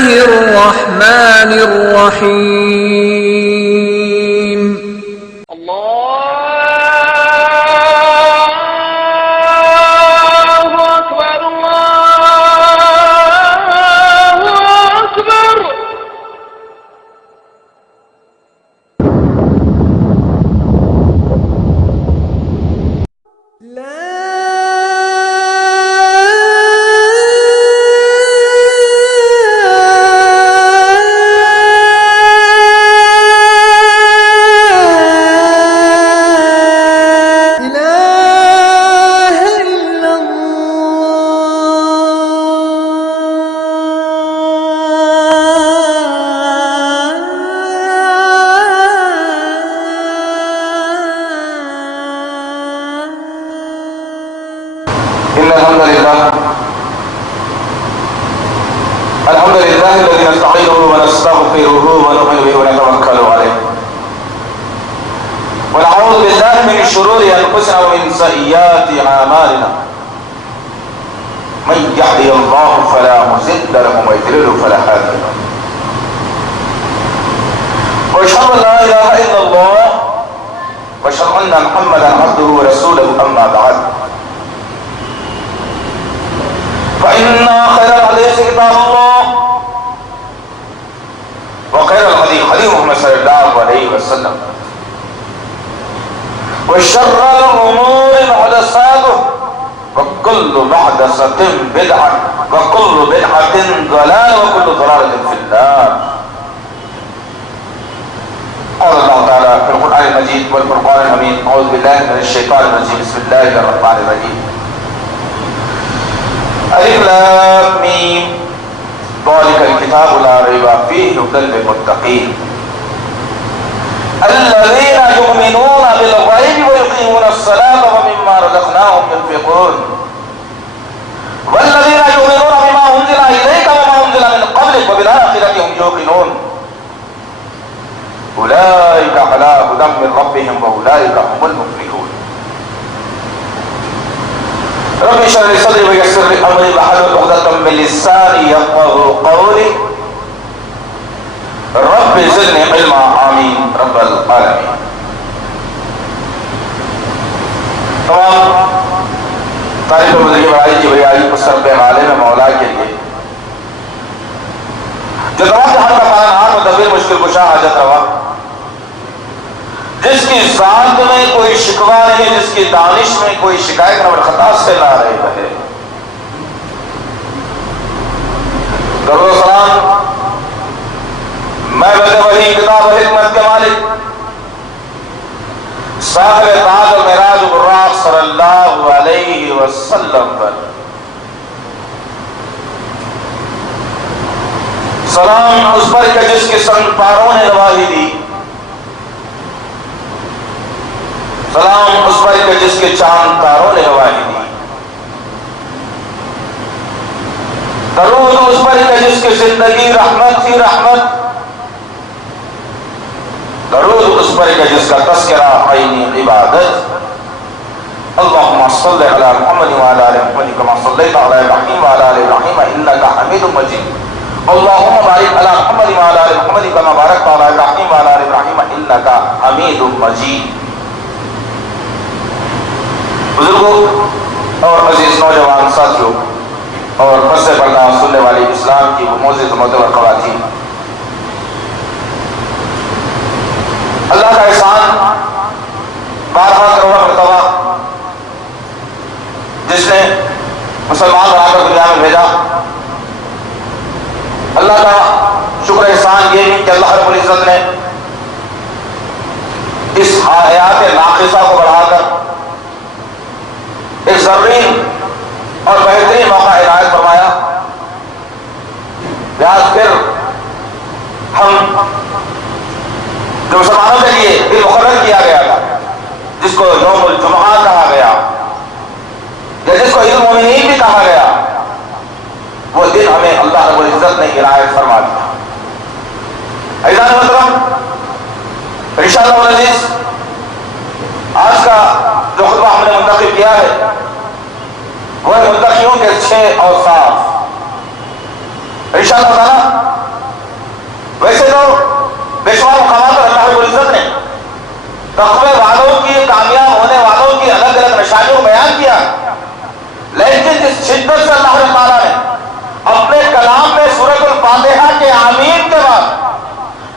الله الرحمن الرحيم. الله أكبر الله أكبر. الحمد لله الذي نستعينه ونستغفره ونؤمن به ونتوكل عليه ونعوذ بالله من شرور انفسنا ومن سيئات اعمالنا من يهده الله فلا مضل له ومن يضلل فلا هادي له واشهد ان لا اله الا الله واشهد ان محمدا عبده ورسوله اما بعد فإن خير الحديث كتاب الله وخير الهدي هدي محمد صلى الله عليه وسلم وشر الأمور محدثاتها وكل محدثة بدعة وكل بدعة ضلالة وكل ضلالة في النار. قال الله تعالى في القرآن المجيد والفرقان الحميد أعوذ بالله من الشيطان الرجيم بسم الله الرحمن الرحيم. الف لام میم ذلك الكتاب لا ريب فيه هدى للمتقين الذين يؤمنون بالغيب ويقيمون الصلاة ومما رزقناهم ينفقون والذين يؤمنون بما أنزل إليك وما أنزل من قبلك وبالآخرة هم يوقنون أولئك على هدى من ربهم وأولئك هم المفلحون. رب اشرح لي صدري ويسر لي امري واحلل عقدة من لساني يفقهوا قولي رب زدني علما آمین رب العالمین. تمام تعریف و بزرگی بڑائی کی بڑائی اس رب عالم مولا کے لیے جو تمام جہان کا پالنہار مدبر مشکل کشا حاجت روا، جس کی ذات میں کوئی شکوہ نہیں، جس کی دانش میں کوئی شکایت نہ خطا سے نہ رہے بہے. درود و سلام میں بد وحی کتاب و حکمت کے مالک صاحب تاج و معراج براق صلی اللہ علیہ وسلم پر سلام اس پر کہ جس کی سن پاروں نے گواہی دی، سلام اس پر کہ جس کے چاند تاروں نے گواہی دی، درود اس پر کہ جس کی زندگی رحمت تھی رحمت، درود اس پر کہ جس کا تذکرہ عینی عبادت. اللهم صل علی محمد وعلى آل محمد كما صليت على ابراہیم وعلى آل ابراہیم انك حمید مجید. اللهم بارک علی محمد وعلى آل محمد كما باركت على ابراہیم وعلى آل ابراہیم انك حمید مجید. بزرگوں اور عزیز نوجوان ساتھیوں اور پس پردہ سننے والی اسلام کی وہ معزز معتبر خواتین، اللہ کا احسان بارہا کروڑ مرتبہ جس نے مسلمان بنا کر دنیا میں بھیجا، اللہ کا شکر احسان یہ بھی کہ اللہ رب العزت نے اس حیات ناقصہ کو بڑھا کر ایک زرین اور بہترین موقع عنایت فرمایا. آج پھر ہم جو مسلمانوں کے لیے دن مقرر کیا گیا تھا، جس کو یوم الجمعہ کہا گیا یا جس کو عید المومنین بھی کہا گیا، وہ دن ہمیں اللہ رب العزت نے عنایت فرما دیا. عزیزان محترم، انشاءاللہ العزیز آج کا جو خطبہ ہم نے منتخب کیا ہے وہ ہے متقیوں کے 6 اوصاف. انشاءاللہ تعالیٰ ویسے تو بے شمار مقامات پر اللہ رب العزت نے تقوی والوں کی، کامیاب ہونے والوں کی الگ الگ نشانیوں کو بیان کیا، لیکن جس شدت سے اللہ تعالیٰ نے اپنے کلام میں سورۃ الفاتحہ کے آمین کے بعد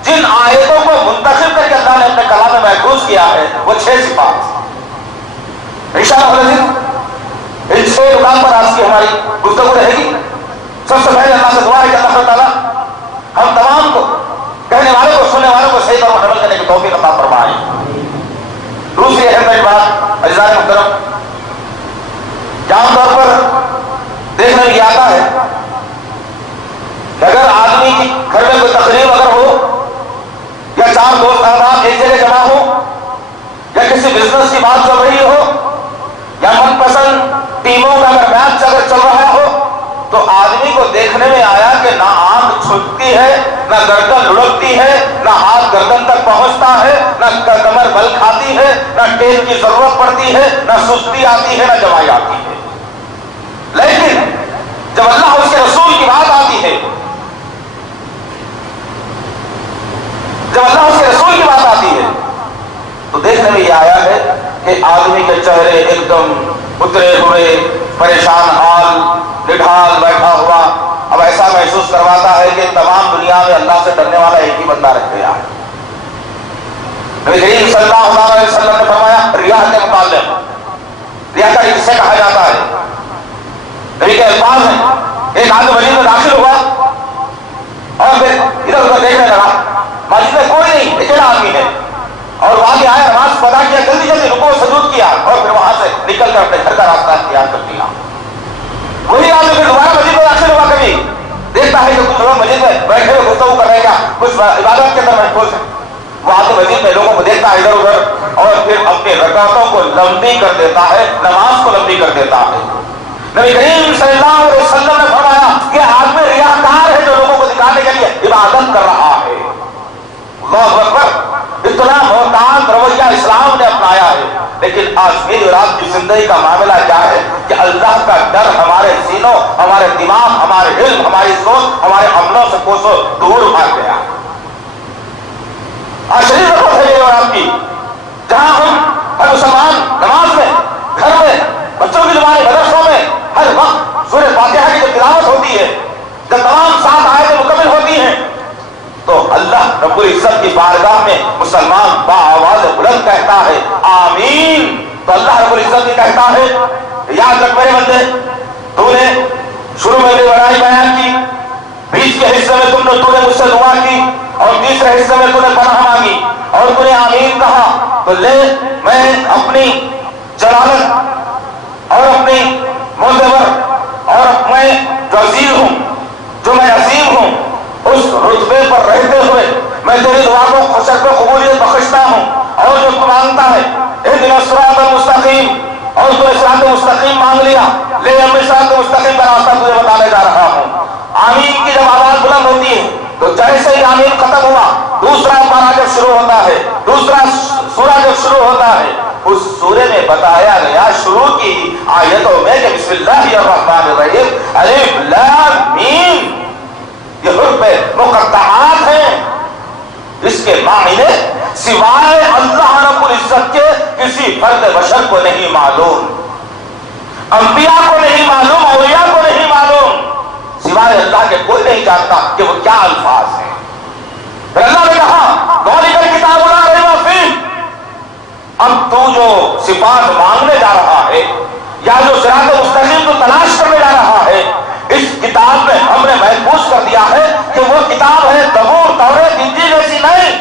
جن آیتوں کو منتخب کر کے اللہ نے اپنے کلام میں محفوظ کیا ہے وہ 6 صفات انشاءاللہ ان 6 رکان پر آج کی ہماری گفتگو رہے گی۔ سب سے پہلے اللہ سے دعا ہے کہ اللہ تعالیٰ ہم تمام کو، کہنے والوں کو، سننے والوں کو صحیح طور پر عمل کرنے کی توفیق عطا فرمائے۔ دوسری اہم بات عزیزان محترم، عام طور پر دیکھنے میں یہ آتا ہے کہ اگر آدمی کی گھر میں کوئی تقریب اگر ہو، یا 4 دوست احباب ایک جگہ جمع ہو، یا کسی بزنس کی بات چل رہی ہو، یا من پسند ٹیموں کا اگر میچ اگر چل رہا ہو، تو آدمی کو دیکھنے میں آیا کہ نہ آنکھ چھپتی ہے، نہ گردن لڑکتی ہے، نہ ہاتھ گردن تک پہنچتا ہے، نہ کمر بل کھاتی ہے، نہ ٹیل کی ضرورت پڑتی ہے، نہ سستی آتی ہے، نہ جمائی آتی ہے۔ لیکن جب اللہ اور اس کے رسول کی بات آتی ہے، جب اللہ اور اس کے رسول کی بات آتی ہے تو دیکھنے میں یہ آیا ہے کہ آدمی کے چہرے ایک دم اترے ہوئے، پریشان حال، نڈھال بیٹھا ہوا، اب ایسا محسوس کرواتا ہے کہ تمام دنیا میں اللہ سے ڈرنے والا ایک ہی بندہ رہ گیا ہے۔ نبی کریم صلی اللہ علیہ وسلم نے فرمایا ریاء کے متعلق، ریاء کا کسے کہا جاتا ہے؟ نبی کے الفاظ ہیں، ایک آدمی مسجد میں داخل ہوا اور پھر ادھر ادھر دیکھنے لگا، مسجد میں کوئی نہیں، اکیلا آدمی ہے، اور وہاں بھی آیا، نماز پڑھا کیا، جلدی جلدی رکوع سجود کیا، اور پھر وہاں سے نکل کر اپنے گھر کا راستہ اختیار کر لیا۔ وہی آدمی پھر دوبارہ مسجد میں داخل ہوا، کبھی دیکھتا ہے کہ کچھ لوگ مسجد میں بیٹھے ہوئے گفتگو کر رہے ہیں، کچھ عبادت کے اندر محفوظ ہے، وہ آدمی مسجد میں لوگوں کو دیکھتا ہے ادھر ادھر، اور پھر اپنی رکعتوں کو لمبی کر دیتا ہے، نماز کو لمبی کر دیتا ہے۔ نبی کریم صلی اللہ علیہ وسلم نے فرمایا کہ آدمی ریاکار ہے جو لوگوں کو دکھانے کے لیے عبادت کر رہا ہے۔ اللہ اکبر، اتنا محتاط رویہ اسلام نے اپنایا ہے، لیکن آج میری اور آپ کی زندگی کا معاملہ کیا ہے کہ اللہ کا ڈر ہمارے سینوں، ہمارے دماغ، ہمارے علم، ہماری سوچ، ہمارے عملوں سے کوسوں دور بھاگ گیا۔ آج شریف رکھو ہے میری اور آپ کی، جہاں ہر مسلمان نماز میں، گھر میں، بچوں کی زبان مدرسوں میں ہر وقت سورہ فاتحہ کی جب تلاوت ہوتی ہے، جب تمام 7 آیتیں مکمل ہوتی ہیں، تو اللہ رب العزت کی بارگاہ میں مسلمان بآواز بلند کہتا ہے آمین، تو اللہ رب العزت بھی کہتا ہے یاد رکھ میرے بندے، تو نے شروع میں بھی بڑائی بیان کی، بیچ کے حصے میں تو نے مجھ سے دعا کی، اور تیسرے حصے میں تو نے پناہ مانگی، اور تو نے آمین کہا، تو لے میں اپنی جلالت اور اپنی معتبر اور میں جو عزیز ہوں، جو میں عظیم ہوں، اس رتبے پر رہتے ہوئے میں تیری دعا کو خشک و قبولیت بخشتا ہوں، اور جو تو مانگتا ہے اہدنا الصراط المستقیم، اور تو نے صراط مستقیم مانگ لیا، لے ہمیں صراط مستقیم کا راستہ تجھے بتانے جا رہا ہوں۔ آمین کی جب آواز بلند ہوتی ہے تو جیسے ہی آمین ختم ہوا، دوسرا پارہ جب شروع ہوتا ہے، دوسرا سورہ جب شروع ہوتا ہے، اس سورے میں بتایا گیا شروع کی آیتوں میں کہ بسم اللہ الرحمن الرحیم، الف لام میم، یہ حروف مقطعات ہیں، جس کے معنی سوائے اللہ رب العزت کے کسی فرد بشر کو نہیں معلوم، انبیاء کو نہیں معلوم، اولیاء کو نہیں معلوم، سوائے اللہ کے کوئی نہیں جانتا کہ وہ کیا الفاظ ہیں۔ پھر اللہ نے کہا ذالک الکتاب لا ریب فیہ، اب تو جو صفات مانگنے جا رہا ہے یا جو صراط مستقیم کو تلاش کرنے جا رہا ہے، اس کتاب میں ہم نے محفوظ کر دیا ہے کہ وہ کتاب ہے زبور، توریت، انجیل جیسی نہیں،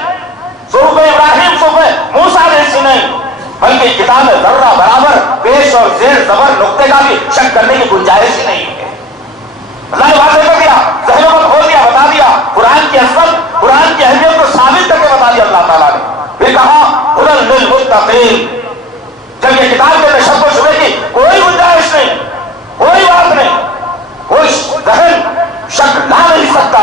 صحف ابراہیم، صحف موسیٰ جیسی نہیں، بلکہ کتاب میں ذرہ برابر پیش اور زیر زبر نقطے کا بھی شک کرنے کی گنجائش ہی نہیں ہے۔ اللہ نے واضح کر دیا، ذہنوں کو کھول دیا، بتا دیا، قرآن کی عظمت، قرآن کی اہمیت کو ثابت کر کے بتا دیا اللہ تعالیٰ نے۔ پھر کہا ہدی للمتقین، جب یہ کتاب کے شک و شبہ کی کوئی گنجائش نہیں، کوئی بات نہیں، کوئی ذہن شک لا نہیں سکتا،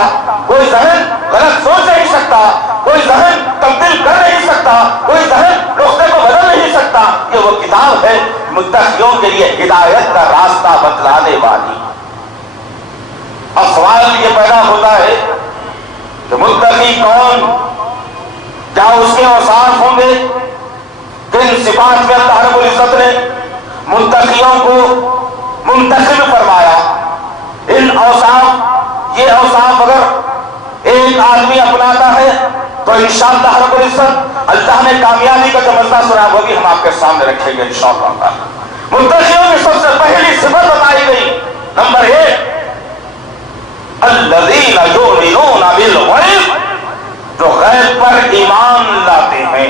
کوئی ذہن غلط سوچ نہیں سکتا، کوئی ذہن تبدیل کر نہیں سکتا، کوئی ذہن نقطے کو بدل نہیں سکتا، یہ وہ کتاب ہے متقیوں کے لیے ہدایت کا راستہ بتلانے والی۔ اب سوال یہ پیدا ہوتا ہے کہ متقی کون، کیا اس کے اوصاف ہوں گے؟ کن صفات میں اللہ رب العزت نے متقیوں کو منتخب فرمایا؟ ان اوصاف، یہ اوصاف اگر ایک آدمی اپناتا ہے تو انشاءاللہ رب العزت اللہ نے کامیابی کا جو مسئلہ سنا وہ بھی ہم آپ کے سامنے رکھیں گے انشاءاللہ۔ متقیوں کی سب سے پہلی صفت بتائی گئی، نمبر 1، الذین یؤمنون بالغیب، جو غیب پر ایمان لاتے ہیں۔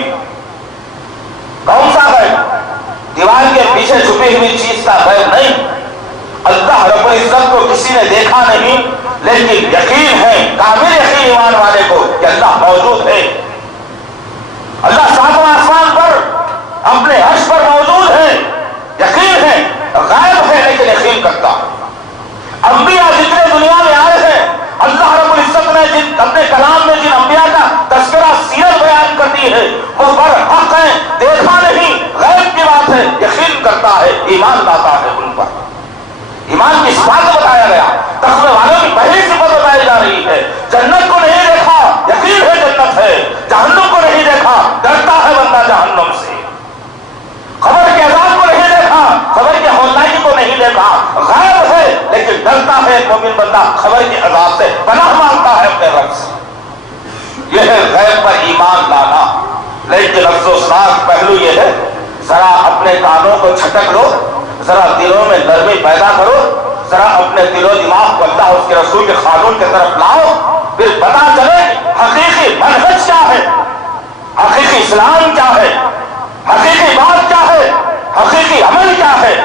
کون سا غیب؟ دیوار کے پیچھے چھپی ہوئی چیز کا غیب نہیں۔ اللہ رب العزت کو کسی نے دیکھا نہیں، لیکن یقین ہے، کامل یقین ایمان والے کو کہ اللہ موجود ہے۔ اللہ ساتواں آسمان پر اپنے عرش پر موجود ہے، یقین ہے، غائب ہے لیکن یقین کرتا ہے۔ انبیاء جتنے دنیا میں آئے ہیں، اللہ رب العزت نے اپنے کلام میں جن انبیاء کا تذکرہ سیرت بیان کر دی ہے وہ برحق ہیں، دیکھا نہیں، غیب کی بات ہے، یقین کرتا ہے، ایمان لاتا ہے ان پر۔ ایمان کی صفات بتایا گیا، تقوی والوں کی پہلی صفت بتائی جا رہی ہے، جنت کو نہیں دیکھا، یقین ہے جنت ہے، جہنم کو نہیں دیکھا، ڈرتا ہے بندہ جہنم سے، قبر کے عذاب کو نہیں دیکھا، قبر کے ہولناکی کو نہیں دیکھا، غائب ہے لیکن ڈرتا ہے مومن بندہ قبر کے عذاب سے، پناہ مانگتا ہے اپنے رب سے۔ یہ ہے غیب پر ایمان لانا۔ لیکن افسوسناک پہلو یہ ہے، ذرا اپنے کانوں کو چھٹک لو، ذرا دلوں میں نرمی پیدا کرو، ذرا اپنے دل و دماغ کو اللہ اس کے رسول کے قانون کی طرف لاؤ، پھر پتا چلے حقیقی منہج کیا ہے، حقیقی اسلام کیا ہے، حقیقی بات کیا ہے، حقیقی عمل کیا ہے۔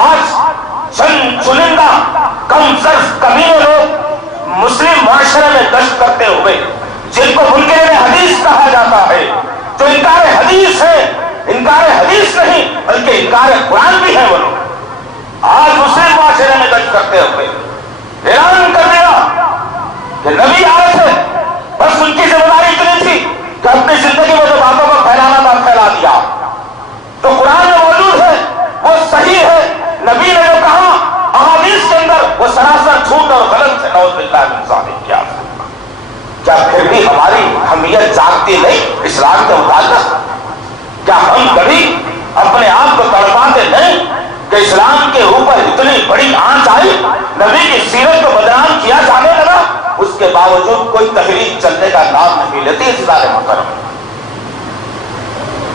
آج چنندہ کم صرف کمینے لوگ مسلم معاشرے میں گشت کرتے ہوئے، جن کو منکرین حدیث کہا جاتا ہے، جو انکار حدیث ہے، انکار حدیث نہیں بلکہ انکار قرآن بھی ہے، وہ لوگ آج مسلم معاشرے میں گشت کرتے ہوئے اعلان کر دیا کہ نبی آئے تھے، بس ان کی ذمہ داری اتنی تھی کہ اپنی زندگی میں جو باتوں کو پھیلانا تھا پھیلا دیا، تو قرآن میں موجود ہے وہ صحیح ہے، نبی نے جو کہا احادیث کے اندر وہ سراسر جھوٹ اور غلط ہے، نعوذ باللہ من ذالک۔ کیا پھر بھی ہماری حمیت جاگتی نہیں اسلام کے متعلق؟ کیا ہم کبھی اپنے آپ کو تڑپاتے نہیں کہ اسلام کے اوپر اتنی بڑی آنچ آئی، نبی کی سیرت کو بدنام کیا جانے لگا، اس کے باوجود کوئی تحریک چلنے کا نام نہیں لیتی اس ادارے محترم،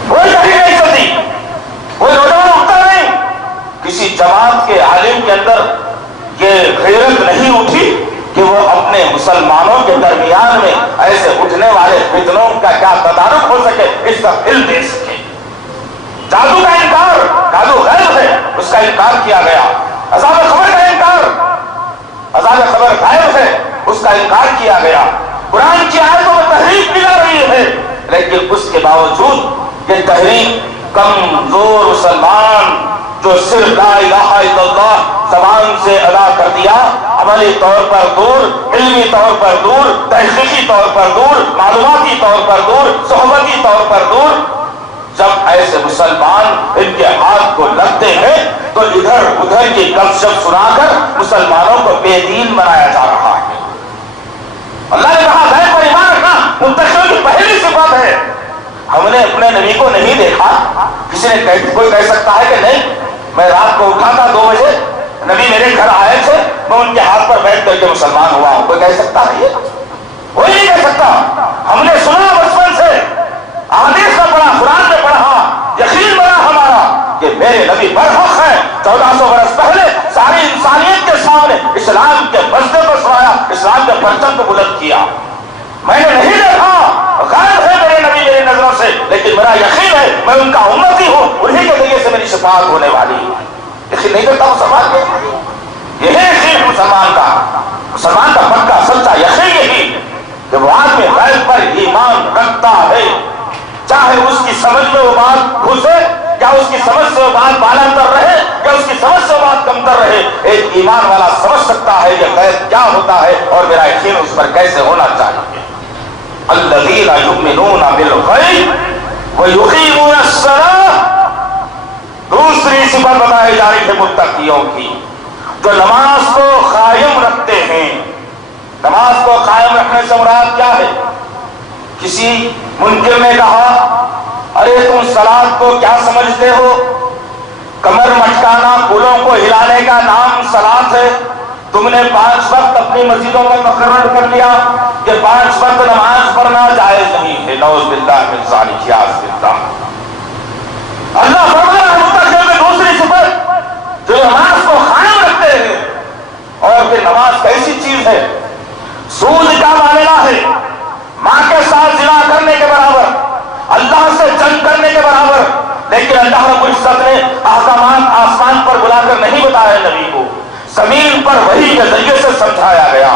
کوئی تحریک نہیں چلتی، کوئی نوجوان اٹھتا نہیں، کسی جماعت کے عالم کے اندر یہ غیرت نہیں اٹھی کہ وہ اپنے مسلمانوں کے درمیان میں ایسے اٹھنے والے فتنوں کا کیا تدارک ہو سکے، اس کا علم دے سکے۔ جادو کا انکار، جادو غیب ہے، اس کا انکار کیا گیا۔ عذاب قبر کا انکار، عذاب قبر غائب ہے، اس کا انکار کیا گیا۔ قرآن کی آیتوں میں تحریف کی جا رہی ہے، لیکن اس کے باوجود یہ تحریف کمزور مسلمان جو صرف لا الہ الا اللہ زبان سے ادا کر دیا، عملی طور پر دور، علمی طور پر دور، تحقیقی طور پر دور، معلوماتی طور پر دور، صحبتی طور پر دور، جب ایسے مسلمان ان کے ہاتھ کو لگتے ہیں تو ادھر ادھر کی گپ شپ سنا کر مسلمانوں کو بے دین بنایا جا رہا ہے۔ اللہ نے کہا غیب پر ایمان رکھنا منتخبوں کی پہلی صفت ہے۔ ہم نے اپنے نبی کو نہیں دیکھا، کسی نے کوئی کہہ سکتا ہے کہ نہیں میں رات کو اٹھا تھا 2 بجے، نبی میرے گھر آئے تھے، میں ان کے ہاتھ پر بیٹھ کر کے مسلمان ہوا ہوں، کوئی کہہ سکتا ہے؟ یہ کوئی نہیں کہہ سکتا۔ ہم نے سنا بچپن سے، احادیث میں پڑھا، قرآن میں پڑھا، یقین بنا ہمارا کہ میرے نبی برحق ہے۔ 1400 برس پہلے ساری انسانیت کے سامنے اسلام کے مسئلے کو سنایا، اسلام کے پرچم کو بلند کیا۔ میں نے نہیں دیکھا، غائب ہے میرے نبی میری نظروں سے، لیکن میرا یقین ہے میں ان کا امتی ہوں، انہی کے ذریعے سے میری شفاعت ہونے والی ہے۔ یقین نہیں کرتا مسلمان کے، یہی یقین ہے مسلمان کا پکا سچا یقین یہی کہ وہ آدمی غیب پر ایمان رکھتا ہے، چاہے اس کی سمجھ میں وہ بات گھسے یا اس کی سمجھ سے وہ بات بالاتر رہے یا اس کی سمجھ سے وہ بات کمتر رہے، ایک ایمان والا سمجھ سکتا ہے کہ غیب کیا ہوتا ہے اور میرا یقین اس پر کیسے ہونا چاہیے۔ الذین یؤمنون بالغیب ویقیمون الصلاۃ، دوسری صفت بتائی جا رہی ہے متقیوں کی، جو نماز کو قائم رکھتے ہیں. نماز کو قائم رکھنے سے مراد کیا ہے؟ کسی منکر نے کہا ارے تم صلاۃ کو کیا سمجھتے ہو؟ کمر مٹکانا، پلوں کو ہلانے کا نام صلاۃ ہے. تم نے 5 وقت اپنی مسجدوں میں مقرر کر لیا کہ 5 وقت نماز پڑھنا جائز نہیں ہے. نعوذ باللہ من ذالک، یاذ باللہ. اللہ فرما رہا ہے متقین میں دوسری صفت جو نماز کو قائم رکھتے ہیں. اور پھر نماز کیسی چیز ہے؟ سود کا معاملہ ہے، ماں کے ساتھ زنا کرنے کے برابر، اللہ سے جنگ کرنے کے برابر. لیکن اللہ رب العزت نے احکامات آسمان پر بلا کر نہیں بتایا نبی کو، زمین پر وحی کے ذریعے سے سمجھایا گیا.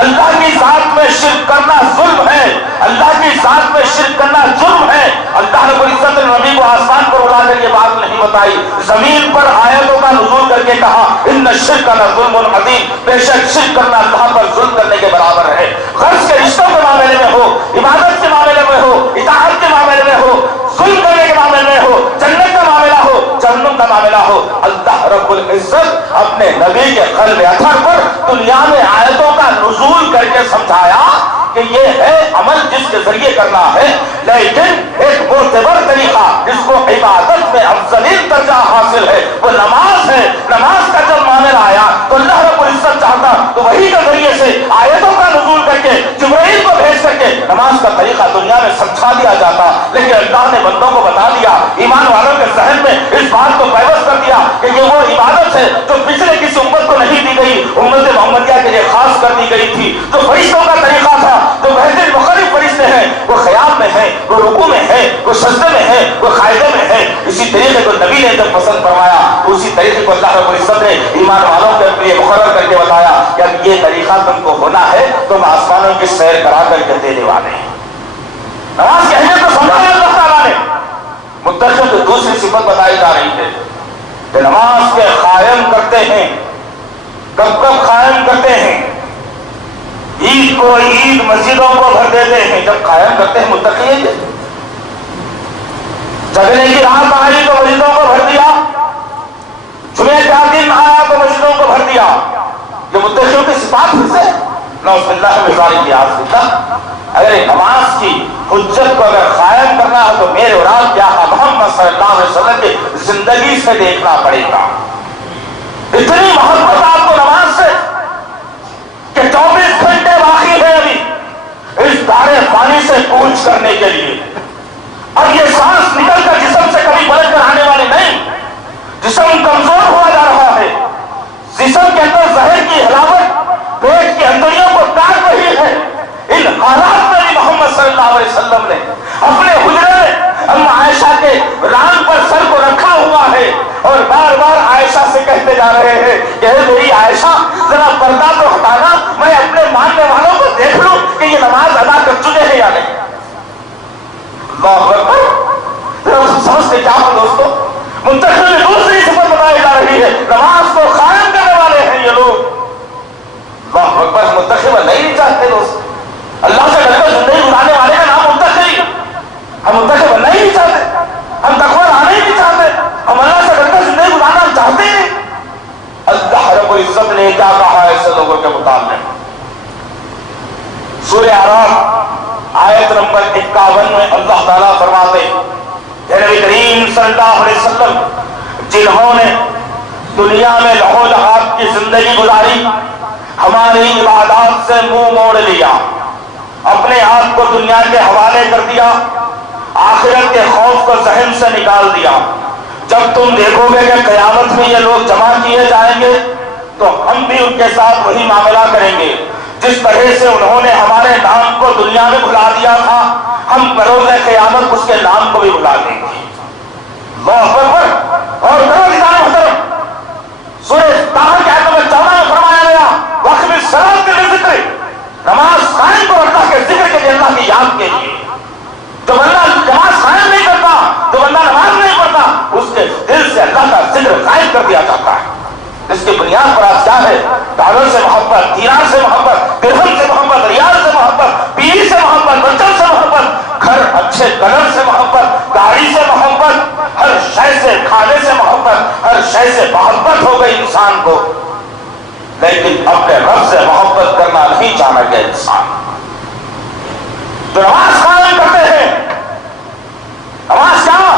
اللہ کی ذات میں شرک کرنا ظلم ہے، اللہ کی ذات میں شرک کرنا جرم ہے. اللہ رب العزت نے نبی کو آسمان پر اڑا کر یہ بات نہیں بتائی، زمین پر آیتوں کا نزول کر کے کہا ان الشرک لظلم عظیم، بے شک شرک کرنا اللہ پر ظلم کرنے کے برابر ہے. غرض کے رشتوں کے معاملے میں ہو، عبادت کے معاملے میں ہو، اطاعت کے معاملے میں ہو، ظلم کرنے کے معاملے میں ہو، جنت کا معاملہ ہو، جہنم کا معاملہ ہو، اللہ رب العزت اپنے نبی کے قلب اطہر پر دنیا میں آیتوں کا نزول کر کے سمجھایا کہ یہ ہے عمل جس کے ذریعے کرنا ہے. لیکن ایک معتبر طریقہ جس کو عبادت میں افضلین درجہ حاصل ہے وہ نماز ہے. نماز کا جب معاملہ آیا تو اللہ رب العزت چاہتا تو وہی کے ذریعے سے آیتوں کا نزول کر کے جبرائیل کو بھیج کر کے نماز کا طریقہ دنیا میں سمجھا دیا جاتا. لیکن اللہ نے بندوں کو بتا دیا، ایمان والوں کے ذہن میں اس بات کو پیوست کر دیا کہ یہ وہ عبادت ہے جو پچھلے کسی امت کو نہیں دی گئی، امت محمدیہ کے لیے خاص کر دی گئی تھی. جو فرشتوں کا طریقہ تھا، جو بہترین مختلف فرشتے ہیں، وہ خیال میں ہیں، وہ رکوع میں ہیں، وہ سجدے میں ہیں، وہ قاعدے میں ہیں. اسی طریقے کو نبی نے جب پسند فرمایا تو اسی طریقے کو اللہ رب العزت نے ایمان والوں کے لیے مقرر کر کے بتایا کہ اب یہ طریقہ تم کو ہونا ہے، تم آسمانوں کی سیر کرا کر کے دینے والے ہیں. نماز کی اہمیت کو سمجھایا اللہ تعالیٰ نے. متقین کو دوسری صفت بتائی جا رہی ہے کہ نماز کے قائم کرتے ہیں. کب کب قائم کرتے ہیں؟ عید کو عید مسجدوں کو بھر دیتے ہیں جب قائم کرتے ہیں. متقین جگنے کی رات آئی تو مسجدوں کو بھر دیا، جمعے کا دن آیا تو مسجدوں کو بھر دیا. یہ متقیوں کی صفات سے نعوذ باللہ من ذالک، یاذ باللہ. اگر نماز کی حجت کو اگر قائم کرنا ہے تو میرے اور آپ کیا محمد صلی اللہ علیہ وسلم کی زندگی سے دیکھنا پڑے گا. اتنی محبت آپ کو نماز سے کہ 24 گھنٹے باقی ہے ابھی اس دارے پانی سے کوچ کرنے کے لیے. اب یہ سانس نکل کر جسم سے کبھی پلٹ کر آنے والے نہیں. جسم کمزور ہوا جا رہا ہے، جسم کے اندر زہر کی حلاوت پیٹ کی اندریوں کو کاٹ رہی ہے. ان حالات میں بھی محمد صلی اللہ علیہ وسلم نے اپنے حجرے میں اما عائشہ کے ران پر سر کو رکھا ہوا ہے اور بار بار عائشہ سے کہتے جا رہے ہیں کہ اے میری عائشہ ذرا پردہ تو ہٹانا، میں اپنے ماننے والوں کو دیکھ لوں کہ یہ نماز ادا کر چکے ہیں یا نہیں. اللہ اکبر. سمجھتے کیا ہو دوستو؟ منتخب میں دوسری صفت بتائی جا رہی ہے، نماز کو قائم کرنے والے ہیں یہ لوگ. اللہ اکبر. منتخب نہیں چاہتے دوست، اللہ سے ڈر کر زندگی گزارنے والے کا نام منتخب. ہم منتخب بننا ہی نہیں چاہتے، ہم تقوی لانا ہی نہیں چاہتے، ہم اللہ سے ڈر کر زندگی گزارنا چاہتے ہیں. اللہ رب العزت نے کیا کہا ہے ایسے لوگوں کے متعلق؟ سورہ اعراف آیت نمبر 51 میں اللہ تعالیٰ فرماتے ہیں نبی کریم صلی اللہ علیہ وسلم جنہوں نے دنیا میں لہو لہاب کی زندگی گزاری، ہماری عبادات سے منہ موڑ لیا، اپنے آپ کو دنیا کے حوالے کر دیا، آخرت کے خوف کو ذہن سے نکال دیا. جب تم دیکھو گے کہ قیامت میں یہ لوگ جمع کیے جائیں گے تو ہم بھی ان کے ساتھ وہی معاملہ کریں گے. جس طرح سے انہوں نے ہمارے نام کو دنیا میں بھلا دیا تھا، ہم بروز قیامت اس کے نام کو بھی بھلا دیں گے. اللہ اکبر. اور سورہ طٰہٰ کی آیت نمبر 14 میں فرمایا گیا وقت میں صلاۃ کے ذکر، نماز قائم کرو اللہ کے ذکر کے لیے، اللہ کی یاد کے لیے. جو بندہ نماز قائم نہیں کرتا، جو بندہ نماز نہیں پڑھتا، اس کے دل سے اللہ کا ذکر قائم کر دیا جاتا ہے. اس کی بنیاد پر آج کیا ہے؟ ڈالر سے محبت، دینار سے محبت، درہم سے محبت، ریال سے محبت، بیوی سے محبت، بچوں سے محبت، گھر اچھے کلر سے محبت، گاڑی سے محبت، ہر شے سے، کھانے سے محبت، ہر شے سے محبت ہو گئی انسان کو. لیکن اپنے رب سے محبت کرنا نہیں چاہنا کہ انسان جو نماز قائم کرتے ہیں، نماز کیا؟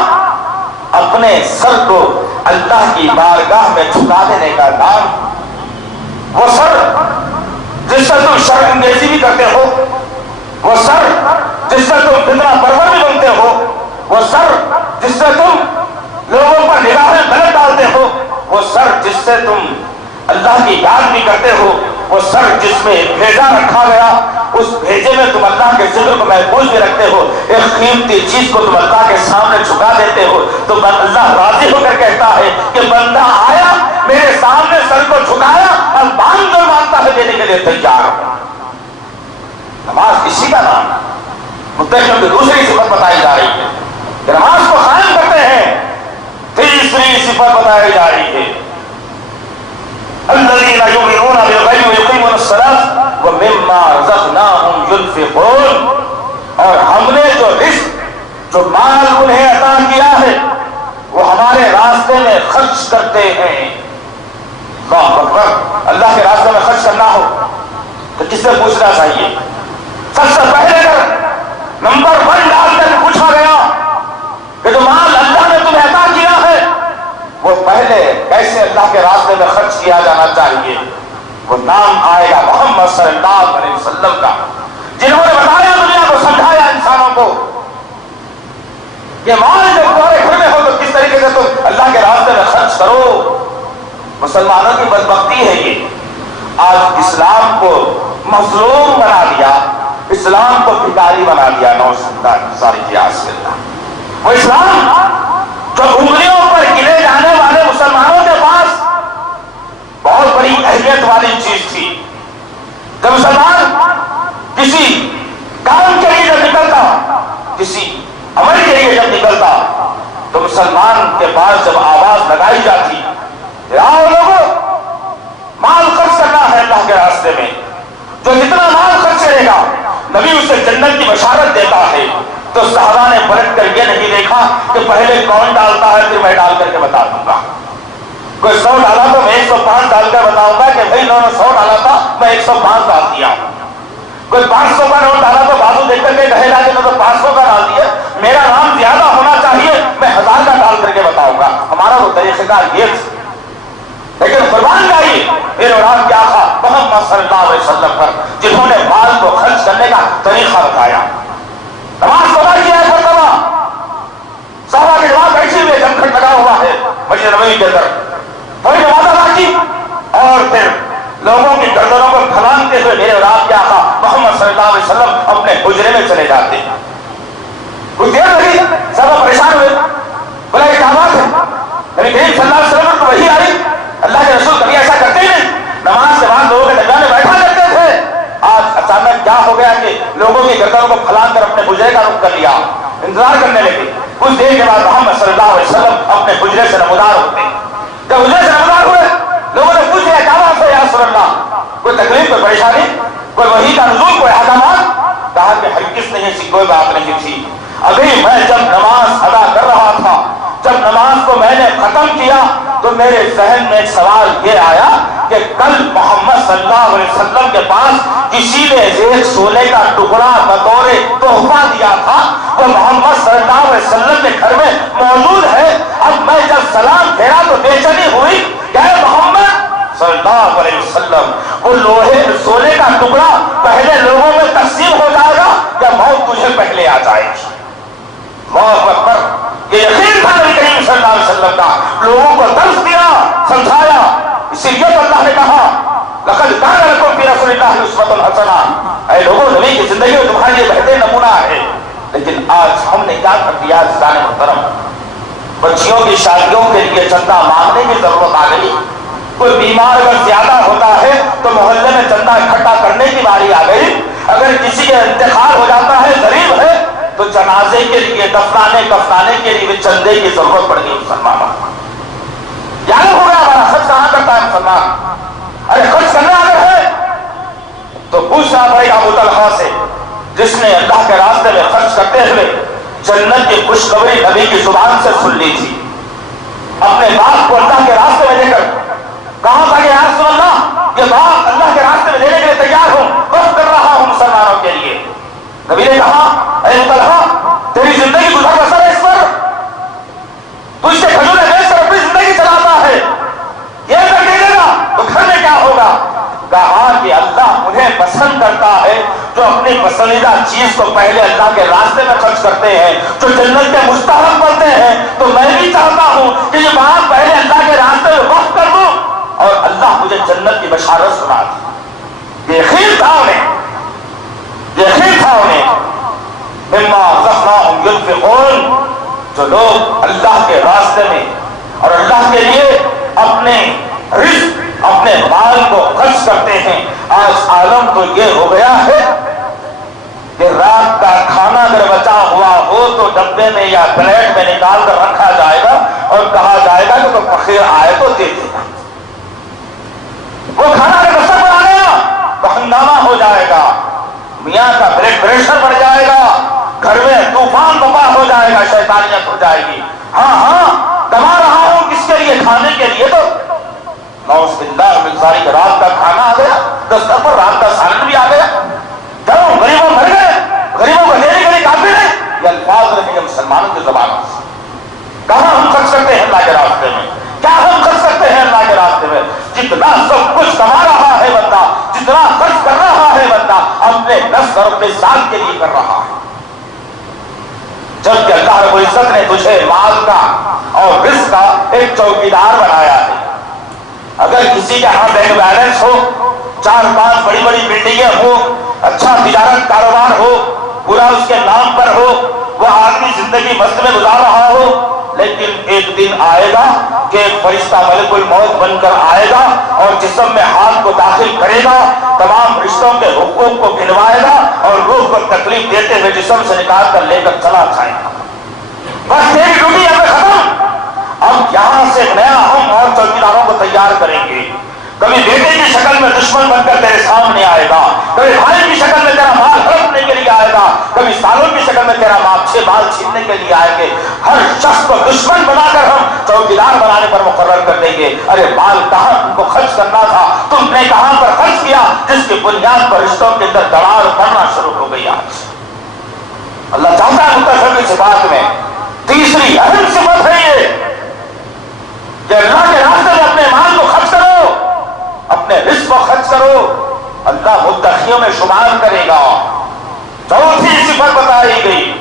اپنے سر کو اللہ کی بارگاہ میں جھکا دینے کا نام۔ وہ سر جس سے تم شرم انگیزی بھی کرتے ہو، وہ سر جس سے تم فتنہ پرور بھی بنتے ہو، وہ سر جس سے تم لوگوں پر نگاہیں غلط ڈالتے ہو، وہ سر جس سے تم اللہ کی یاد بھی کرتے ہو، وہ سر جس میں بھیجا رکھا گیا، اس بھیجے میں تم اللہ کے ذکر کو محفوظ بھی رکھتے ہو، ایک قیمتی چیز کو تم اللہ کے سامنے جھکا دیتے ہو، تو اللہ راضی ہو کر کہتا ہے کہ بندہ آیا میرے سامنے سر کو جھکایا اور مانگ جو مانگتا ہے دینے کے لیے تیار ہو۔ نماز اسی کا نام ہے۔ متقین کی دوسری صفت بتائی جا رہی ہے کہ نماز کو قائم کرتے ہیں، تیسری صفت بتائی جا رہی ہے الذین یؤمنون بالغیب ویقیمون الصلاۃ ومما رزقناہم ینفقون، اور ہم نے جو رزق، جو مال انہیں عطا کیا ہے وہ ہمارے راستے میں خرچ کرتے ہیں۔ اللہ اکبر! اللہ کے راستے میں خرچ کرنا ہو تو کس سے پوچھنا چاہیے؟ سب سے پہلے نمبر 1 ڈال کر پوچھا گیا کہ جو مال اللہ نے تمہیں عطا کیا ہے وہ پہلے کیسے اللہ کے راستے میں خرچ کیا جانا چاہیے۔ وہ نام آئے گا محمد صلی اللہ علیہ وسلم کا، جنہوں نے بتایا دنیا کو، سمجھایا انسانوں کو کہ مال جب تمہارے گھر میں ہو تو کس طریقے سے تم اللہ کے راستے میں خرچ کرو۔ مسلمانوں کی بدبختی ہے یہ، آج اسلام کو مظلوم بنا دیا، اسلام کو بھکاری بنا دیا، ساری وہ اسلام جو انگلیوں پر گنے جانے والے مسلمانوں کے پاس بہت بڑی اہمیت والی چیز تھی۔ جب مسلمان کسی کام کے لیے جب نکلتا، کسی عمل کے لیے جب نکلتا، تو مسلمان کے پاس جب آواز لگائی جاتی آؤ لوگوں مال خرچ کرنا ہے اللہ کے راستے میں، جو جتنا مال خرچ کرے گا نبی اسے جنت کی بشارت دیتا ہے، تو صحابہ نے پلٹ کر یہ نہیں دیکھا کہ پہلے کون ڈالتا ہے پھر میں ڈال کر کے بتا دوں گا۔ کوئی 100 ڈالا تو میں 105 ڈال کر بتاؤں گا کہ بھائی انہوں نے 100 ڈالا تھا میں 105 ڈال دیا۔ کوئی 500 کا نوٹ ڈالا تو بازو دیکھ کر کے کہے گا کہ میں تو 500 کا ڈال دیا، میرا نام زیادہ ہونا چاہیے، میں 1000 کا ڈال کر کے بتاؤں گا۔ ہمارا وہ طریقہ کار یہ تھا، لیکن قربان جائیے میرے اور آپ کے آقا محمد صلی اللہ علیہ وسلم پر، جنہوں نے مال کو خرچ کرنے کا طریقہ بتایا۔ نماز پڑھا کیا ہے مرتبہ، صحابہ کے جواب بیٹھے ہوئے جمگھٹ لگا ہوا ہے مسجد نبوی کے اندر، تھوڑی نماز ادا کی اور پھر لوگوں کی گردنوں کو کھلانتے ہوئے میرے اور آپ کے آقا محمد صلی اللہ علیہ وسلم اپنے حجرے میں چلے جاتے۔ کچھ دیر لگی، صحابہ پریشان ہوئے، بولا یہ کیا بات ہے؟ نبی کریم صلی اللہ علیہ وسلم کو وحی آ رہی، اللہ کے رسول کبھی ایسا کرتے ہی نہیں، نماز کے بعد لوگوں کے درمیان میں بیٹھا کرتے تھے۔ آج اچانک کیا ہو گیا کہ لوگوں کی گردنوں کو پھلان کر اپنے حجرے کا رخ کر لیا، انتظار کرنے لگے۔ کچھ دیر کے بعد محمد صلی اللہ علیہ وسلم اپنے حجرے سے نمودار ہوتے۔ جب حجرے سے نمودار ہوئے لوگوں نے پوچھ لیا کیا بات ہے یا رسول اللہ، کوئی تکلیف کوئی پریشانی، کوئی وحی کا نزول، کوئی احکامات؟ کہا کہ ہرگز نہیں ایسی کوئی بات نہیں تھی، ابھی میں جب نماز ادا کر رہا تھا، جب نماز کو میں نے ختم کیا تو میرے ذہن میں ایک سوال یہ آیا کہ کل محمد صلی اللہ علیہ وسلم کے پاس کسی نے ایک سونے کا ٹکڑا بطور تحفہ دیا تھا، وہ محمد صلی اللہ علیہ وسلم کے گھر میں موجود ہے۔ اب میں جب سلام پھیرا تو بے چینی ہوئی کہ اے محمد صلی اللہ علیہ وسلم، وہ لوہے سونے کا ٹکڑا پہلے لوگوں میں تقسیم ہو جائے گا یا موت تجھے پہلے آ جائے گی؟ اللہ اکبر! یہ یقین تھا نبی کریم صلی اللہ علیہ وسلم کا، لوگوں کو درس دیا، سمجھایا۔ اسی لیے تو اللہ نے کہا لقد کان لکم فی رسول اللہ اسوۃ حسنہ، اے لوگوں نبی کی زندگی میں تمہارے لیے بہترین نمونہ ہے۔ لیکن آج ہم نے کیا کر دیا؟ عزیزان محترم، بچیوں کی شادیوں کے لیے چندہ مانگنے کی ضرورت آ گئی۔ کوئی بیمار اگر زیادہ ہوتا ہے تو محلے میں چندہ اکٹھا کرنے کی باری آ گئی۔ اگر کسی کا انتقال ہو جاتا ہے، غریب ہے، تو جنازے کے لیے کفنانے کے لیے چندے کی ضرورت پڑ گئی مسلمانوں کو۔ یاد ہو گیا ہمارا خرچ کہاں کرتا ہے مسلمان؟ ارے خرچ کرنا اگر ہے تو پوچھنا پڑے گا ابو طلحہ سے، جس نے اللہ کے راستے میں خرچ کرتے ہوئے جنت کی خوشخبری نبی کی زبان سے سن لی تھی، اپنے باپ کو اللہ کے راستے میں لے کر کہا تھا کہ یا رسول اللہ یہ باغ اللہ کے راستے میں دینے کے لیے تیار ہوں، وقف کر رہا ہوں مسلمانوں کے لیے۔ نبی نے کہا اے طلحہ تیری زندگی گزر بسر ہے اس پر، تو اس کے کھجورے بیچ کر اپنی زندگی چلاتا ہے، یہ اگر دے دے گا تو گھر میں کیا ہوگا؟ کہا کہ اللہ انہیں پسند کرتا ہے جو اپنی پسندیدہ چیز کو پہلے اللہ کے راستے میں خرچ کرتے ہیں، جو جنت کے مستحق بنتے ہیں۔ تو میں بھی چاہتا ہوں کہ یہ بات پہلے اللہ کے راستے میں وقف کر دوں اور اللہ مجھے جنت کی بشارت سنا دی۔ یقین تھا انہیں مما رزقناہم ينفقون، جو لوگ اللہ کے راستے میں اور اللہ کے لیے اپنے رزق اپنے مال کو خرچ کرتے ہیں۔ آج عالم تو یہ ہو گیا ہے کہ رات کا کھانا اگر بچا ہوا ہو تو ڈبے میں یا پلیٹ میں نکال کر رکھا جائے گا اور کہا جائے گا کہ کوئی فقیر آئے تو دے دے گا۔ وہ کھانا اگر بچا پر آ گیا تو ہنگامہ ہو جائے گا، میاں کا بلڈ پریشر بڑھ جائے گا، گھر میں طوفان بپا ہو جائے گا، شیطانیت ہو جائے گی۔ ہاں کما رہا ہوں کس کے لیے؟ کھانے کے لیے۔ تو نوز باللہ من ذالک رات کا کھانا آ گیا، دستر پر رات کا سالن بھی آ گیا، کیوں غریبوں مر گئے، غریبوں کو دینے کے لیے کافی نہیں۔ یہ الفاظ رہے مسلمانوں کی زبانوں سے۔ کہاں ہم خرچ کرتے ہیں اللہ کے راستے میں؟ کیا ہم خرچ کرتے ہیں اللہ کے راستے میں؟ جتنا سب کچھ کما رہا ہے بندہ، جتنا خرچ کر رہا ہے بندہ، اپنے نفس اور اپنے ذات کے لیے کر رہا ہے، جبکہ اللہ رب العزت نے تجھے مال کا اور رزق کا ایک چوکیدار بنایا ہے۔ اگر کسی کے ہاں بینک بیلنس ہو، 4-5 بڑی بڑی بلڈنگیں ہو، اچھا تجارت کاروبار ہو، پورا اس کے نام پر ہو، وہ آدمی زندگی مست میں گزار رہا ہو، لیکن ایک دن آئے گا کہ ایک فرشتہ ملک الموت بن کر آئے گا اور جسم میں ہاتھ کو داخل کرے گا، تمام رشتوں کے حقوق کو گنوائے گا اور روح کو تکلیف دیتے ہوئے جسم سے نکال کر لے کر چلا جائے گا۔ بس تیری ڈیوٹی اب ختم۔ اب یہاں سے نیا ہم اور چوکیداروں کو تیار کریں گے۔ کبھی بیٹے کی شکل میں دشمن بن کر تیرے سامنے آئے گا، کبھی بھائی کی شکل میں تیرا مال ہڑپنے کے لیے آئے گا، کبھی سالوں کی شکل میں تیرا مال چھیننے کے لیے آئیں گے۔ ہر شخص کو دشمن بنا کر ہم چوکیدار بنانے پر مقرر کر دیں گے۔ ارے مال کہاں تم کو خرچ کرنا تھا، تم نے کہاں پر خرچ کیا، جس کی بنیاد پر رشتوں کے اندر دراڑ پڑنا شروع ہو گئی۔ آج اللہ چاہتا ہے متصل صفات میں تیسری اہم صفت ہے یہ کہ اللہ کے راستے میں اپنے مال کو خرچ کرو، اپنے رزق کو خرچ کرو، اللہ متقیوں میں شمار کرے گا۔ چوتھی صفت بتائی گئی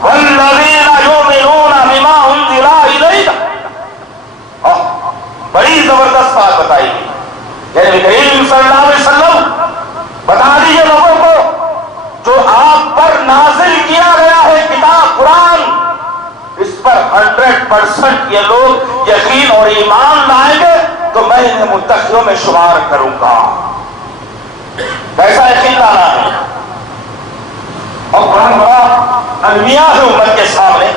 والذین یؤمنون بما انزل الیک، بڑی زبردست بات بتائی گئی۔ نبی کریم صلی اللہ علیہ وسلم بتا دیجیے لوگوں کو جو آپ پر نازل کیا گیا ہے کتاب قرآن، اس پر 100% یہ لوگ یقین اور ایمان لائیں گے تو میں انہیں متقیوں میں شمار کروں گا۔ کیسا یقین لانا ہے؟ اور بہت بڑا المیہ ہے امت کے سامنے،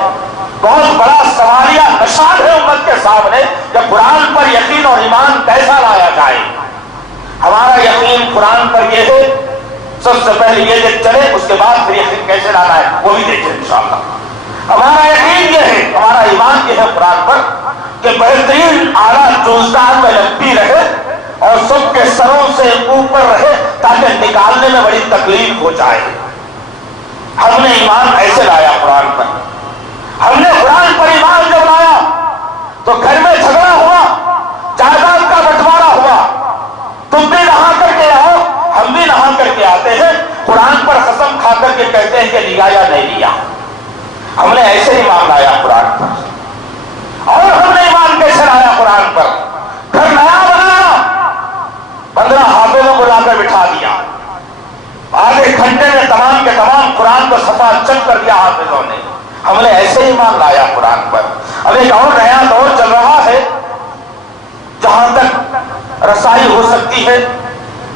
بہت بڑا سوالیہ نشان ہے امت کے سامنے کہ قرآن پر یقین اور ایمان کیسا لایا جائے۔ ہمارا یقین قرآن پر یہ ہے، سب سے پہلے یہ دیکھ چلے، اس کے بعد پھر یقین کیسے لانا ہے وہ بھی دیکھیں انشاءاللہ۔ ہمارا یقین یہ ہے، ہمارا ایمان یہ ہے قرآن پر کہ بہترین اعلیٰ جوزدان میں لگتی رہے اور سب کے سروں سے اوپر رہے تاکہ نکالنے میں بڑی تکلیف ہو جائے۔ ہم نے ایمان ایسے لایا قرآن پر، ہم نے قرآن پر ایمان جب لایا تو گھر میں جھگڑا ہوا، جائیداد کا بٹوارا ہوا، تم بھی نہا کر کے آؤ ہم بھی نہا کر کے آتے ہیں، قرآن پر قسم کھا کر کے کہتے ہیں کہ لیا یا نہیں لیا۔ ہم نے ایسے ایمان لایا قرآن پر۔ اور ہم نے ایمان کیسے لایا قرآن پر؟ گھر نیا بنایا، 15 حافظوں کو لا کر بٹھا دیا، آدھے گھنٹے میں تمام کے تمام قرآن کو صفا چک کر دیا حافظوں نے۔ ہم نے ایسے ایمان لایا قرآن پر۔ اب ایک اور نیا دور چل رہا ہے، جہاں تک رسائی ہو سکتی ہے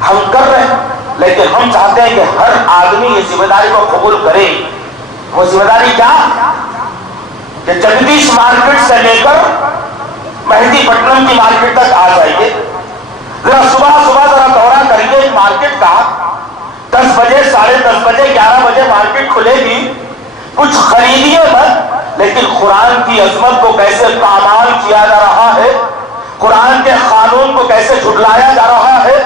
ہم کر رہے ہیں، لیکن ہم چاہتے ہیں کہ ہر آدمی یہ ذمہ داری کو قبول کرے۔ وہ ذمہ داری کیا کہ جگدیش مارکیٹ سے لے کر مہدی پٹنم کی مارکیٹ تک آ جائیے، ذرا صبح ذرا دورہ کریے مارکیٹ کا، 10 بجے 10:30 بجے 11 بجے مارکیٹ کھلے گی، کچھ خریدیے مت، لیکن قرآن کی عظمت کو کیسے پامال کیا جا رہا ہے، قرآن کے قانون کو کیسے جھٹلایا جا رہا ہے،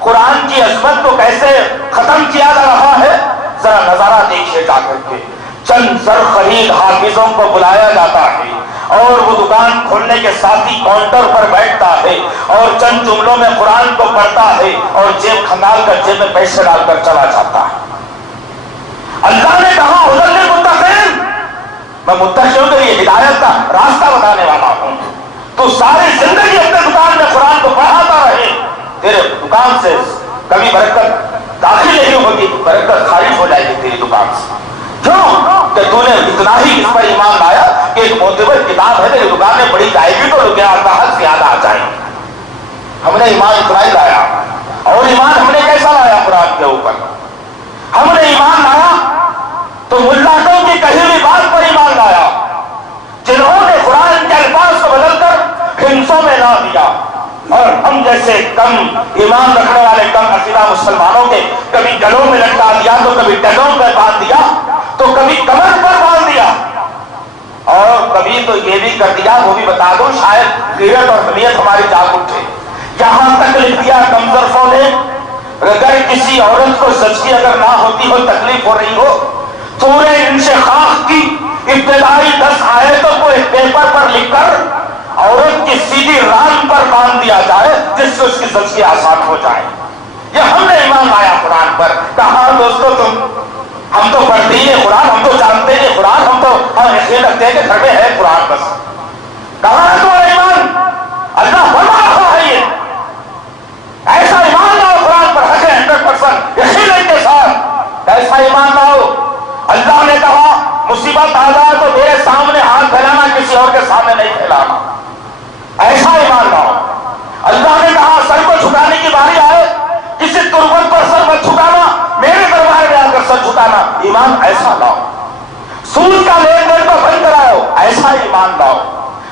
قرآن کی عظمت کو کیسے ختم کیا جا رہا ہے، ذرا نظارہ دیکھیے جا کر کے۔ چند زرخرید حافظوں کو بلایا جاتا ہے اور وہ دکان کھولنے کے ساتھ ہی کاؤنٹر پر بیٹھتا ہے اور چند جملوں میں قرآن کو پڑھتا ہے اور جیب کھنگال کر جیب میں پیسے ڈال کر چلا جاتا ہے۔ اللہ نے کہا ہدی للمتقین، میں متقیوں کے لیے ہدایت کا راستہ بتانے والا ہوں۔ تو ساری زندگی اپنے دکان میں قرآن کو پڑھاتا رہے، تیرے دکان سے کبھی برکت داخل نہیں ہوگی، برکت خارج ہو جائے گی تیری دکان سے۔ کیوں کہ تو نے اتنا ہی اس پر ایمان لایا کہ ایک معتبر کتاب ہے میری دکان میں پڑھی جائے گی تو کیا حد زیادہ آ جائے گی۔ ہم نے ایمان اتنا ہی لایا، اور ایمان ہم نے کیسا لایا؟ قرآن کے اوپر ہم نے ایمان لایا تو ملاحوں کی کہی ہوئی بات پر ایمان لایا، جنہوں نے قرآن کے الفاظ کو بدل کر ہندسوں میں لا دیا، اور ہم جیسے کم ایمان رکھنے والے کم عقیدہ مسلمانوں کے کبھی گلوں میں لٹکا دیا تو کبھی ٹگوں پہ باندھ دیا تو کبھی کمر پر باندھ دیا، اور کبھی تو یہ بھی کر دیا، وہ بھی بتا دوں شاید غیرت اور حمیت ہماری جاگ اٹھے، یہاں تک لکھ دیا کم ظرفوں نے اگر کسی عورت کو زچگی اگر نہ ہوتی ہو، تکلیف ہو رہی ہو، سورہ انشقاق کی ابتدائی 10 آیتوں کو ایک پیپر پر لکھ کر عورت کی سیدھی ران پر باندھ دیا جائے جس سے اس کی زچگی آسان ہو جائے۔ یہ ہم نے ایمان لایا قرآن پر۔ کہاں دوستو تم؟ ہم تو پڑھتے ہی ہیں قرآن، ہم تو جانتے ہیں قرآن، ہم تو یقین رکھتے ہیں کہ گھر میں ہے قرآن، بس کہاں ہے تمہارا ایمان؟ اللہ فرما رہا ہے یہ ایسا ایمان لاؤ قرآن پر، حق ہے 100% یقین کے ساتھ ایسا ایمان لاؤ۔ اللہ نے کہا مصیبت آ جائے تو میرے سامنے ہاتھ پھیلانا، کسی اور کے سامنے نہیں پھیلانا، ایسا ایمان لاؤ۔ اللہ نے کہا سر کو جھکانے کی باری آئے، کسی تربت پر سر مت جھکانا، میرے دربار میں آ کر سر جھکانا، ایمان ایسا لاؤ۔ سود کا لین دین کو بند کراؤ، ایسا ایمان لاؤ۔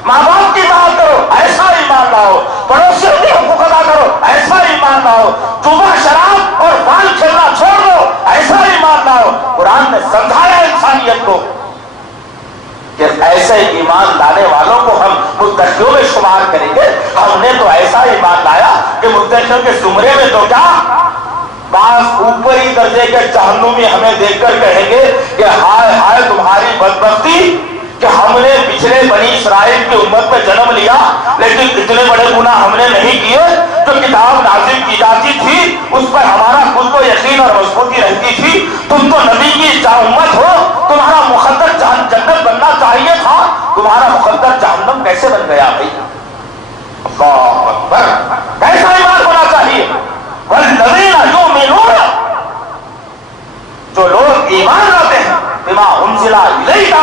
ماں باپ کی بات کرو، ایسا ایمان لاؤ۔ پڑوسیوں کے حقوق ادا کرو، ایسا ایمان لاؤ۔ جوا شراب اور بال کھیلنا چھوڑ دو، ایسا ایمان لاؤ۔ قرآن نے سمجھایا انسانیت کو کہ ایسے ایمان لانے والوں کو ہم متقیوں میں شمار کریں گے۔ ہم نے تو ایسا ایمان لایا کہ متقیوں کے زمرے میں تو کیا بعض اوپری درجے کے جہنمی ہمیں دیکھ کر کہیں گے کہ ہائے ہائے تمہاری بدبختی کہ ہم نے پچھلے بنی اسرائیل کی امت میں جنم لیا لیکن اتنے بڑے گناہ ہم نے نہیں کیے، جو کتاب نازل کی جاتی تھی اس پر ہمارا خود کو یقین اور مضبوطی رہتی تھی، تم تو نبی کی امت ہو، تمہارا مقدر جنت بننا چاہیے تھا، تمہارا مقدر جہنم کیسے بن گیا بھائی؟ اللہ اکبر، کیسا ایمان ہونا چاہیے؟ والذین یؤمنون، جو لوگ ایمان لاتے ہیں بما انزل الیک،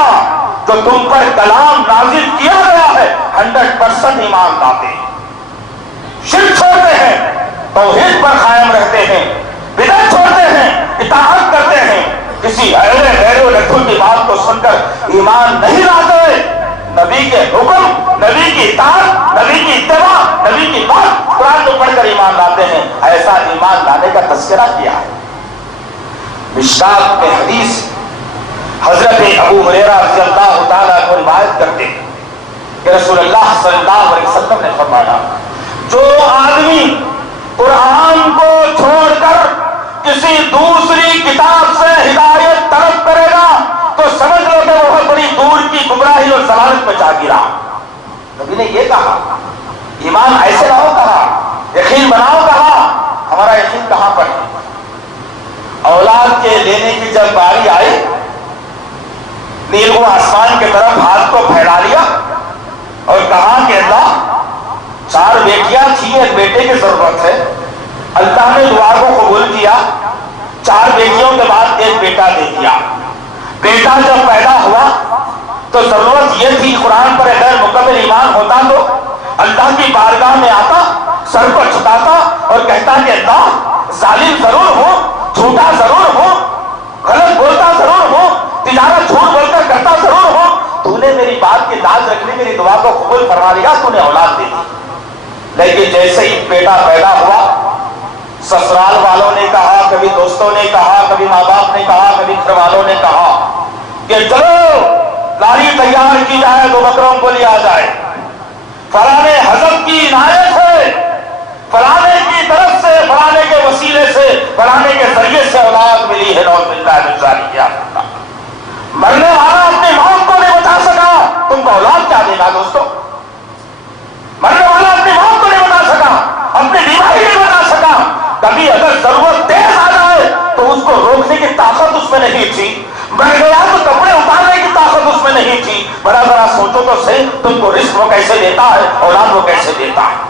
جو تم پر کلام نازل کیا گیا ہے 100% ایمان لاتے ہیں، شرک چھوڑتے ہیں، توحید پر قائم رہتے ہیں، بدعت چھوڑتے ہیں، اطاعت کرتے ہیں، کسی غیر و لٹھو کی بات کو سن کر ایمان نہیں لاتے، نبی کے حکم، نبی کی اطاعت، نبی کی اتباع، نبی کی بات قرآن کو پڑھ کر ایمان لاتے ہیں، ایسا ایمان لانے کا تذکرہ کیا ہے۔ مشکات میں حدیث حضرت ابو ہریرہ رضی اللہ تعالیٰ عنہ روایت کرتے ہیں کہ رسول اللہ صلی اللہ علیہ وسلم نے فرمایا جو آدمی قرآن کو چھوڑ کر کسی دوسری کتاب سے ہدایت طلب کرے گا تو سمجھ لو کہ وہ بہت بڑی دور کی گمراہی اور ضلالت میں جا گرا۔ نبی نے یہ کہا ایمان ایسے لاؤ کہا، یقین بناؤ کہا، ہمارا یقین کہاں پر ہے؟ اولاد کے لینے کی جب باری آئی، نیل کو آسمان کی طرف ہاتھ کو پھیلا لیا اور کہا کہ اللہ 4 بیٹیاں تھیں، ایک بیٹے کی ضرورت ہے، اللہ نے دعا کو قبول کیا، 4 بیٹیوں کے بعد ایک بیٹا دے دیا۔ بیٹا جب پیدا ہوا تو ضرورت یہ تھی قرآن پر اگر مکمل ایمان ہوتا تو اللہ کی بارگاہ میں آتا، سر کو جھکاتا اور کہتا کہ اللہ ظالم ضرور ہوں، جھوٹا ضرور ہوں، غلط بولتا ضرور ہوں، تجارت جھوٹ بول کر کرتا ضرور ہوں، تو نے میری بات کی لاز رکھ لی، میری دعا کو قبول فرما لیا، تو نے اولاد دے دی۔ لیکن جیسے ہی بیٹا پیدا ہوا، سسرال والوں نے کہا، کبھی دوستوں نے کہا، کبھی ماں باپ نے کہا، کبھی گھر والوں نے کہا کہ چلو لاری تیار کی جائے، 2 بکروں کو لیا جائے۔ فلانے حضرت کی عنایت ہے، فلانے کی طرف سے، فلانے کے وسیلے سے، فلانے کے ذریعے سے اولاد ملی ہے، نعوذ باللہ من ذالک۔ مرنے والا اپنی موت کو نہیں بتا سکا، تم کو اولاد کیا دینا دوستو؟ مرنے والا اپنی موت کو نہیں بتا سکا، اپنی بیماری نہیں بتا سکا، کبھی اگر ضرورت تیز آ جائے تو اس کو روکنے کی طاقت اس میں نہیں تھی، مر گیا تو کپڑے اتارنے کی طاقت اس میں نہیں تھی۔ بڑا ذرا سوچو تو صحیح، تم کو رزق وہ کیسے دیتا ہے، اولاد وہ کیسے دیتا ہے؟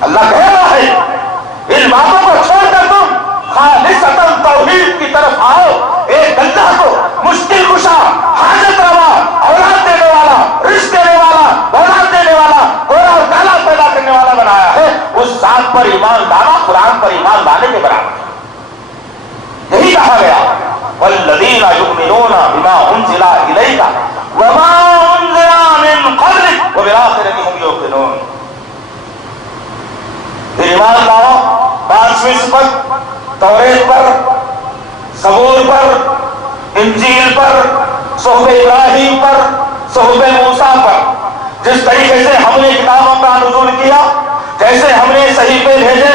اللہ کہہ رہا ہے ان باتوں کو چھوڑ کر تم خالصتاً توحید کی طرف آؤ، ایک اللہ کو مشکل کشا، حاجت روا، اولاد دینے والا، رزق دینے والا، اولاد دینے والا، گورا اور کالا پیدا کرنے والا بنایا ہے، اس ذات پر ایمان لانا قرآن پر ایمان لانے کے برابر ہے۔ یہی کہا گیا والذین یؤمنون بما انزل الیک وما انزل من قبلک وبالآخرۃ هم یوقنون۔ پھر ایمان لاؤ 5ویں صفت، توریت پر، زبور پر، انجیل پر، صحف ابراہیم پر، صحف موسیٰ پر، جس طریقے سے ہم نے کتابوں کا نزول کیا، جیسے ہم نے صحیفے بھیجے،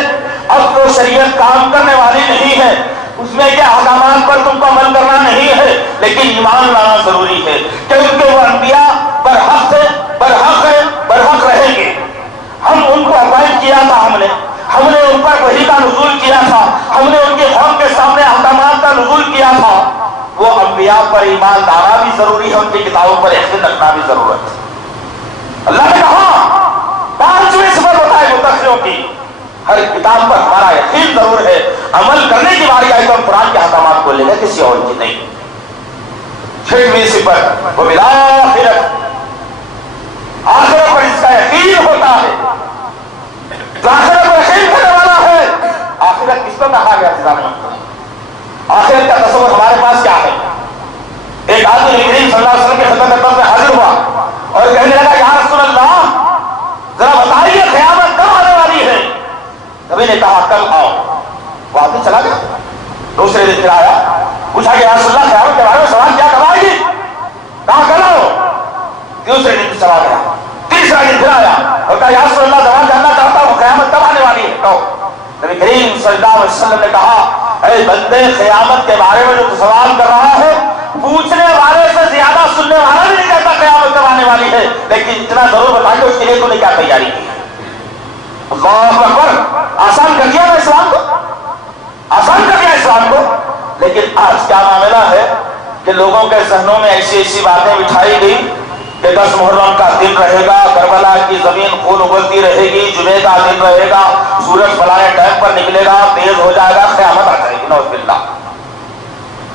اب وہ شریعت کام کرنے والی نہیں ہے، اس میں کے احکامات پر تم کو عمل کرنا نہیں ہے، لیکن ایمان لانا ضروری ہے کہ ان کے وہ انبیاء برحق تھے، برحق ہے، برحق رہیں گے۔ ہم ان کو اپوائنٹ کیا تھا، ہم نے ان پر وحی کا نزول کیا تھا، ہم نے ان کے قوم کے سامنے احکامات کا نزول کیا تھا۔ وہ انبیاء پر ایمان لانا بھی ضروری ہے، ان کی کتابوں پر یقین رکھنا بھی ضرورت ہے۔ اللہ نے کہا 5ویں صفت بتائے متقیوں کی، ہر کتاب پر ہمارا یقین ضرور ہے، عمل کرنے کی باری آئی تو ہم قرآن کے احکامات کو لے گا، کسی اور کی نہیں۔ 6ویں صفت وبالآخرۃ، آخرت پر اس کا یقین ہوتا ہے، جو آخرت پر یقین کرنے والا ہے۔ آخرت کس کو کہا گیا؟ آخرت کا تصور ہمارے پاس کیا ہے؟ ایک آدمی نبی کریم صلی اللہ علیہ وسلم کی خدمت اکبر میں حاضر ہوا اور کہنے لگا یا رسول اللہ ذرا بتائیے قیامت کب آنے والی ہے؟ نبی نے کہا کل آؤ۔ وہ آدمی چلا گیا، دوسرے دن پھر آیا، پوچھا کہ یا رسول اللہ قیامت کے بارے میں سوال کیا، کب آئے گی؟ کہا کل آؤ۔ دوسرے دن چلا گیا، تیسرا دن پھر آیا اور کہا یا رسول اللہ سوال جاننا چاہتا ہوں قیامت کب آنے والی ہے، کہو۔ نبی کریم صلی اللہ علیہ وسلم نے کہا اے بندے، قیامت کے بارے میں جو سوال کر رہا ہے، پوچھنے والے سے زیادہ سننے والا بھی نہیں کہتا قیامت کب آنے والی ہے، لیکن اتنا ضرور بتائیں کہ اس کے لیے تو نے کیا تیاری کی ہے۔ اللہ اکبر، آسان کر دیا نا اسلام کو، آسان کر دیا اسلام کو۔ لیکن آج کیا معاملہ ہے کہ لوگوں کے ذہنوں میں ایسی ایسی باتیں بٹھائی گئی کہ 10 محرم کا دن رہے گا، کربلا کی زمین خون اگلتی رہے گی، جمعے کا دن رہے گا، سورج فلانے ٹائم پر نکلے گا، تیز ہو جائے گا، قیامت آ جائے گی، نعوذ باللہ۔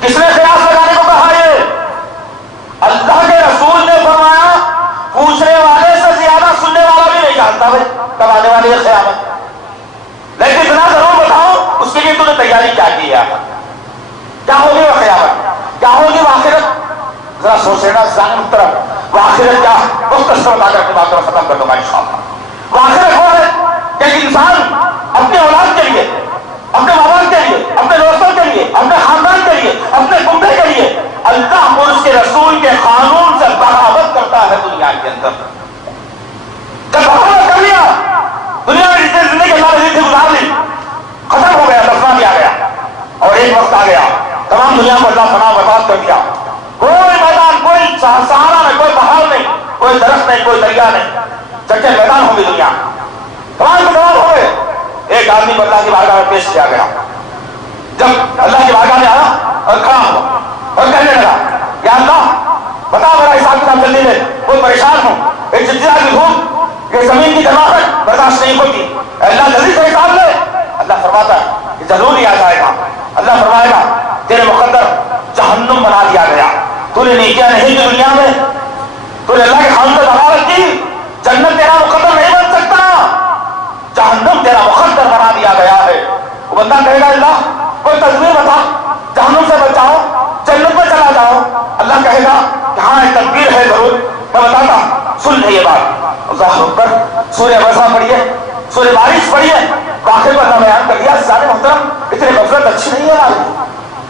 کس نے قیاس لگانے کو کہا؟ یہ اللہ کے رسول نے فرمایا پوچھنے والے سے زیادہ سننے والا بھی نہیں جانتا بھائی کب آنے والی ہے قیامت، لیکن اتنا ضرور بتاؤ اس کے لیے تو نے تیاری کیا کی ہے، کیا ہوگی وہ قیامت، کیا ہوگی وہ آخرت؟ ذرا سوچے نا ذہن محترم، وہ آخرت کیا؟ مختصر بتا کر اپنی بات کو ختم کر دوں گا انشاءاللہ۔ وہ آخرت وہ ہے کہ ایک انسان اپنے اولاد کے لیے، اپنے ماں باپ کے لیے، اپنے دوستوں کے لیے، اپنے خاندان کے لیے، اپنے کنبے کے لیے اللہ اور اس کے رسول کے قانون سے بغاوت کرتا ہے دنیا کے اندر۔ جب بغاوت کر لیا، دنیا میں جتنے زندگی اللہ نے گزار لی، ختم ہو گیا، دفنا دیا گیا، اور ایک وقت آ گیا تمام دنیا کو اللہ فنا برباد کر دیا، کوئی میدان، کوئی سہارا نہیں، کوئی پہاڑ نہیں، کوئی درخت نہیں، کوئی دریا نہیں، چکے میدان ہوگی دنیا، تمام کو تمام ہو گئے۔ ایک آدمی کو اللہ کی بارگاہ میں پیش کیا گیا، جب اللہ کی بارگاہ میں آیا اور کھڑا ہوا اور کہنے لگا یا اللہ بتا میرا حساب کتاب جلدی لے، کوئی پریشان ہوں، ایک زلزلہ کی دھوپ، یہ زمین کی گرماہٹ برداشت نہیں ہوتی، اے اللہ جلدی سے حساب لے۔ اللہ فرماتا ہے کہ ضرور ہی آ جائے گا۔ اللہ فرمائے گا تیرے مقدر جہنم بنا دیا گیا، تو نے نیکیاں نہیں کی دنیا میں، تو نے اللہ کے خان سے بغاوت کی، جنت تیرا مقدر نہیں بن سکتا، جہنم تیرا مقدر بنا دیا گیا ہے۔ وہ بندہ کہے گا اللہ کوئی تدبیر بتا، جہنم سے بچاؤ، جنت میں چلا جاؤ۔ اللہ کہے گا کہ ہاں ایک تدبیر ہے ضرور، میں بتاتا ہوں، سن لے یہ بات۔ اللہ اکبر، سورہ بسا پڑھیے، سورہ بارش پڑھیے، واقعے پر اللہ بیان کر دیا۔ سارے محترم اتنی غفلت اچھی نہیں ہے ہماری،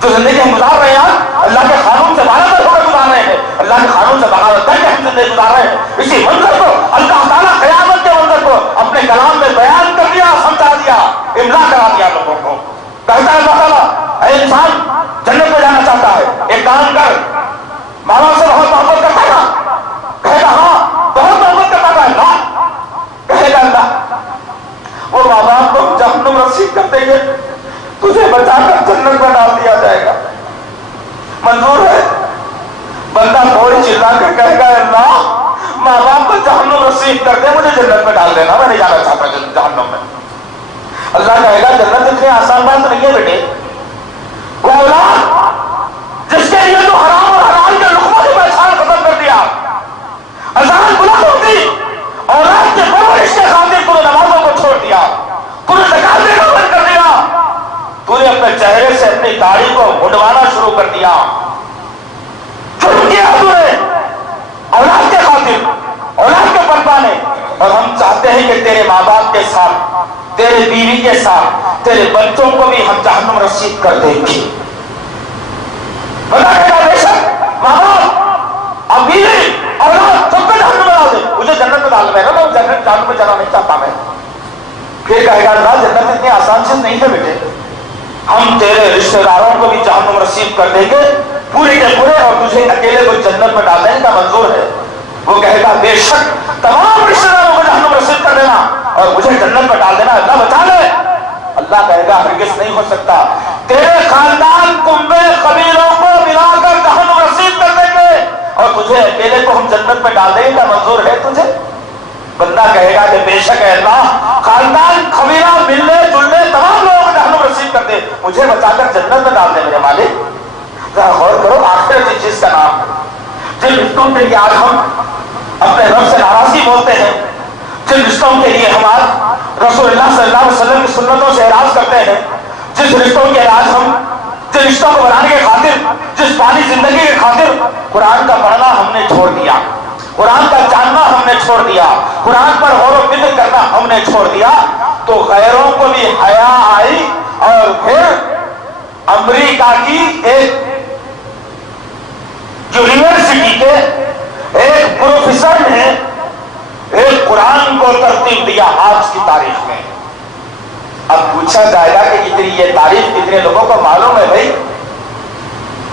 جو زندگی ہم گزار رہے ہیں اللہ کے قانون سے بغاوت ہو کر گزار رہے ہیں، اللہ کے قانون سے بغاوت کر کے ہم زندگی گزار رہے ہیں، اسی منظر کو اللہ تعالیٰ گمراہ کرا دیا لوگوں کو. کہتا ہے اللہ تعالیٰ اے انسان جنت میں جانا چاہتا ہے, ایک کام کر, ماں باپ سے بہت محبت کرتا تھا, کہے گا ہاں بہت محبت کرتا تھا اللہ, کہے گا اللہ وہ ماں باپ کو جہنم رسید کر دیں گے, تجھے بچا کر جنت میں ڈال دیا جائے گا, منظور ہے؟ بندہ تھوڑی چلا کر کہے گا اللہ ماں باپ کو جہنم رسید کر دے, مجھے جنت میں ڈال دینا, میں نہیں جانا چاہتا جہنم میں. اللہ کہے گا جنت اتنی آسان بات نہیں ہے بیٹے, وہ اولاد جس کے لیے تو حرام اور حلال کے لقموں کی پہچان ختم کر دیا, اذان بلند ہوتی اولاد کے پرورش کے خاطر تو نے نمازوں کو چھوڑ دیا, تو نے زکات دینا بند کر دیا, تو نے اپنے چہرے سے اپنی داڑھی کو مڈوانا شروع کر دیا, چھوڑ دیا تو نے اولاد کے خاطر, اولاد کے پرپانے. اور ہم چاہتے ہیں کہ تیرے ماں باپ کے ساتھ, تیرے بیوی کے ساتھ, تیرے بچوں کو بھی ہم جہنم رسید کر دیں گے. بتا دے گا بے شک ماں باپ اب بیوی اولاد سب کو جہنم میں ڈال دے, مجھے جنت میں ڈال دے, میں جہنم میں جانا نہیں چاہتا میں. پھر کہے گا اللہ جنت اتنی آسان چیز نہیں ہے بیٹے, ہم تیرے رشتہ داروں کو بھی جہنم رسید کر دیں گے پورے کے پورے, اور تجھے اکیلے کو جنت میں ڈال دینے کا منظور ہے. وہ کہے گا بے شک تمام رشتہ داروں کو جہنم رسید کر دینا اور مجھے جنت میں ڈال دینا, اللہ بچا لے. اللہ کہے گا ہرگز نہیں ہو سکتا, تیرے خاندان کنبے قبیلوں کو ملا کر جہنم رسید کر دیں گے اور تجھے اکیلے کو ہم جنت میں ڈال دیں گے, کا منظور ہے تجھے؟ بندہ کہے گا کہ بے شک ہے اللہ, خاندان قبیلہ ملنے جلنے تمام لوگوں کو جہنم رسید کر دے, مجھے بچا کر جنت میں ڈال دے میرے مالک. ذرا غور کرو آخرت کی چیز کا نام, جن رشتوں کے لیے آج ہم اپنے رب سے ناراضی بولتے ہیں, جن رشتوں کے لیے ہم آج رسول اللہ صلی اللہ علیہ وسلم کی سنتوں سے اعراض کرتے ہیں, جس رشتوں کے علاج ہم, جن رشتوں کو بنانے کے خاطر, جس پانی زندگی کے خاطر قرآن کا پڑھنا ہم نے چھوڑ دیا, قرآن کا جاننا ہم نے چھوڑ دیا, قرآن پر غور و فکر کرنا ہم نے چھوڑ دیا, تو غیروں کو بھی حیا آئی. اور پھر امریکہ کی ایک یونیورسٹی کے ایک پروفیسر نے ایک قرآن کو ترتیب دیا آج کی تاریخ میں. اب پوچھا جائے گا کہ یہ تاریخ کتنے لوگوں کو معلوم ہے بھائی؟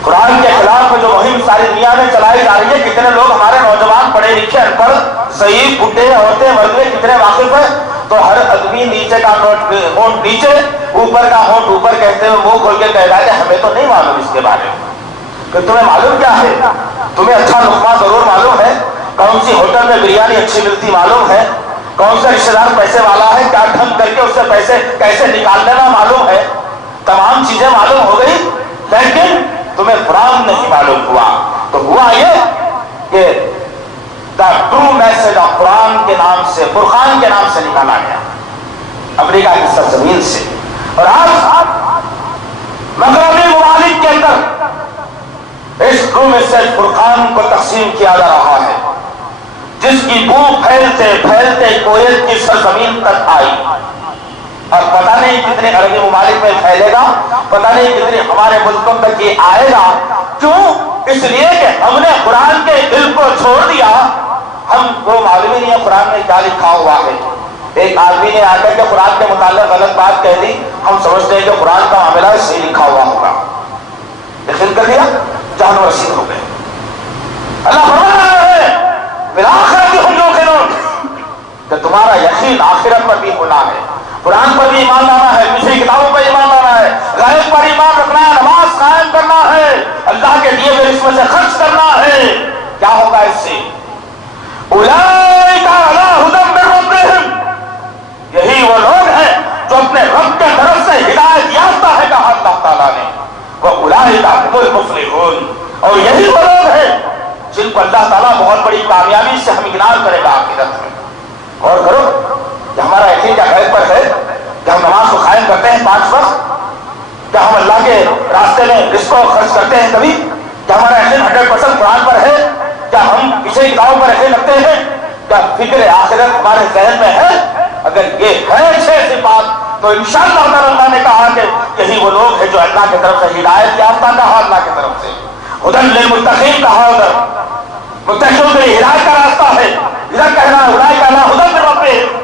قرآن کے خلاف جو مہم ساری دنیا میں چلائی جا رہی ہے, کتنے لوگ ہمارے نوجوان پڑھے لکھے ان پڑھ ضعیف بڈھے عورتیں مردے کتنے واقف ہے؟ تو ہر آدمی نیچے کا ہونٹ نیچے اوپر کا ہونٹ اوپر کہتے ہوئے منہ کھول کے کہہ رہا ہے کہ ہمیں تو نہیں معلوم اس کے بارے میں. کہ تمہیں معلوم کیا ہے؟ تمہیں اچھا لقمہ ضرور معلوم ہے, کون سی ہوٹل میں بریانی اچھی ملتی معلوم ہے, کون سا رشتے دار پیسے والا ہے, کیا ڈھنگ کر کے اس سے پیسے کیسے نکال لینا معلوم ہے, تمام چیزیں معلوم ہو گئی, لیکن تمہیں قرآن نہیں معلوم ہوا. تو ہوا یہ کہ دا ٹرو میسج آف قرآن کے نام سے, فرقان کے نام سے نکالا گیا امریکہ کی سرزمین سے. اور آج مغربی ممالک کے اندر اس ٹرو میسج فرقان کو تقسیم کیا جا رہا ہے, جس کی بو پھیلتے پھیلتے کویت کی سرزمین تک آئی, اور پتہ نہیں کتنے عربی ممالک میں پھیلے گا, پتہ نہیں کتنے ہمارے ملکوں تک یہ آئے گا. کیوں؟ اس لیے کہ ہم نے قرآن کے علم کو چھوڑ دیا, ہم کو معلوم ہی نہیں ہے قرآن میں کیا لکھا ہوا ہے. ایک آدمی نے آ کر کے قرآن کے متعلق غلط بات کہہ دی, ہم سمجھتے ہیں کہ قرآن کا معاملہ صحیح لکھا ہوا ہوگا, یقین کر لیا جہنم رسید ہو گئے. اللہ فرما رہا ہے بالآخرت ہم یوقنون, کہ تمہارا یقین آخرت پر بھی ہونا ہے, قرآن پر بھی ایمان لانا ہے, دوسری کتابوں پر ایمان لانا ہے, غیب پر ایمان رکھنا ہے, نماز قائم کرنا ہے, اللہ کے دیے ہوئے اس میں سے خرچ کرنا ہے. کیا ہوگا اس سے؟ اولئک علی ھدی من ربہم, یہی وہ لوگ ہیں جو اپنے رب کے طرف سے ہدایت یافتہ ہے کہا اللہ تعالیٰ نے, وَأُولَٰئِکَ هُمُ الْمُفْلِحُونَ, اور یہی وہ لوگ ہیں جن کو اللہ تعالیٰ بہت بڑی کامیابی سے ہمکنار کرے گا آخرت میں. اور کرو کہ ہمارا یقین کیا غیب پر ہے, کہ ہم نماز کو قائم کرتے ہیں 5 وقت, کیا ہم اللہ کے راستے میں رزق کو خرچ کرتے ہیں کبھی, کیا ہمارا یقین 100% قرآن پر ہے, کیا ہم کسی کتابوں پر یقین رکھتے ہیں, کیا فکر آخرت ہمارے ذہن میں ہے؟ اگر یہ ہے 6 صفات تو انشاءاللہ اللہ نے کہا کہ یہی وہ لوگ ہیں جو اللہ کی طرف سے ہدایت یافتہ کہا, اللہ کی طرف سے ہدی للمتقین کہا, ادھر متقیوں کے لیے ہدایت کا راستہ ہے, ادھر کہنا اولئک علی ھدی من ربہم,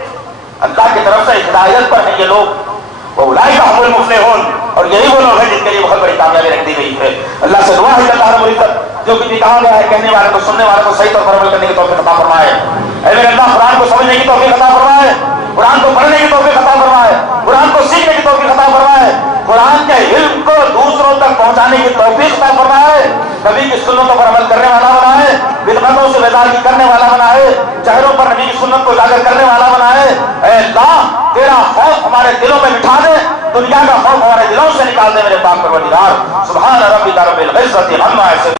اللہ کی طرف سے ہدایت پر ہیں یہ لوگ. اولئک هم المفلحون، اور یہی وہ لوگ ہیں جن کے لیے بہت بڑی کامیابی رکھ دی گئی ہے۔ اللہ سے دعا ہے کہ اللہ رب العزت جو کچھ بھی کہا گیا ہے کہنے والے کو سننے والے کو صحیح طور پر عمل کرنے کی توفیق عطا فرمائے۔ اے میرے اللہ قرآن کو سمجھنے کی توفیق عطا فرمائے، قرآن کو پڑھنے کی توفیق عطا فرمائے، قرآن کو سیکھنے کی توفیق عطا فرمائے، قرآن کے علم کو دوسروں تک پہنچانے کی توفیق عطا فرمائے، نبی کی سنتوں پر عمل کرنے والا بنائے، بدعتوں سے بیداری کرنے والا بنائے، چہروں پر نبی کی سنت کو اجاگر کرنے والا بنائے۔ اے اللہ تیرا خوف ہمارے دلوں میں بٹھا دے، دنیا کا خوف ہمارے دلوں سے نکال دے میرے پاک پروردگار۔ سبحان ربک رب العزت عما یصفون۔